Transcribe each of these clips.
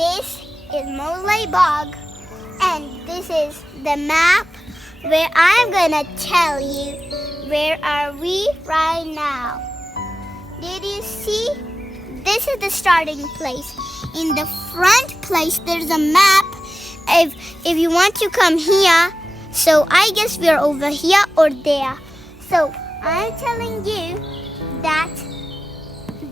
This is Moseley Bog, and this is the map where I'm gonna tell you where are we right now. Did you see? This is the starting place. In the front place, there's a map. If you want to come here, so I guess we're over here or there. So I'm telling you that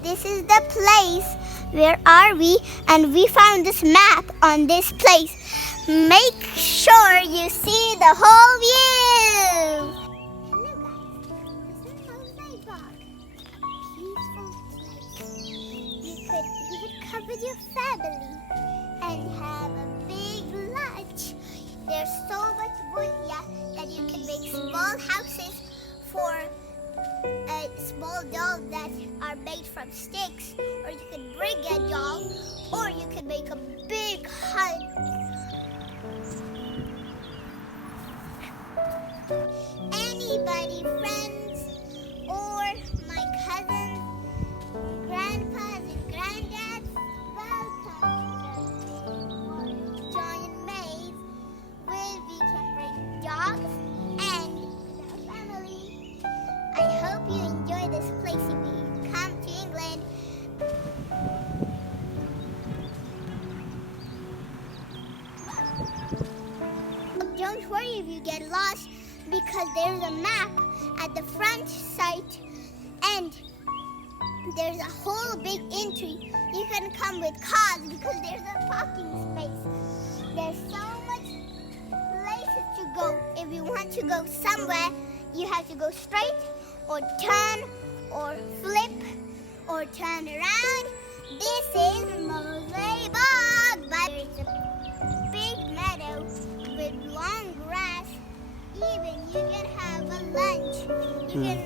this is the place. Where are we? And we found this map on this place. Make sure you see the whole view. Hello guys, this is Moseley Bog, a peaceful place. You could come with your family and have a big lunch. There's so much wood here that you can make small houses for small dolls that are made from sticks, or you can bring a doll, or you can make a big hut. Anybody, friends, or my cousins, grandpas and granddads, welcome to giant maze where we can bring dogs and our family. I hope you enjoy this place if you come to England. Don't worry if you get lost, because there's a map at the front site and there's a whole big entry. You can come with cars because there's a parking space. There's so much places to go. If you want to go somewhere, you have to go straight or turn or flip or turn around. This is Moseley Bog, but it's a big meadow with long grass. Even you can have a lunch. You can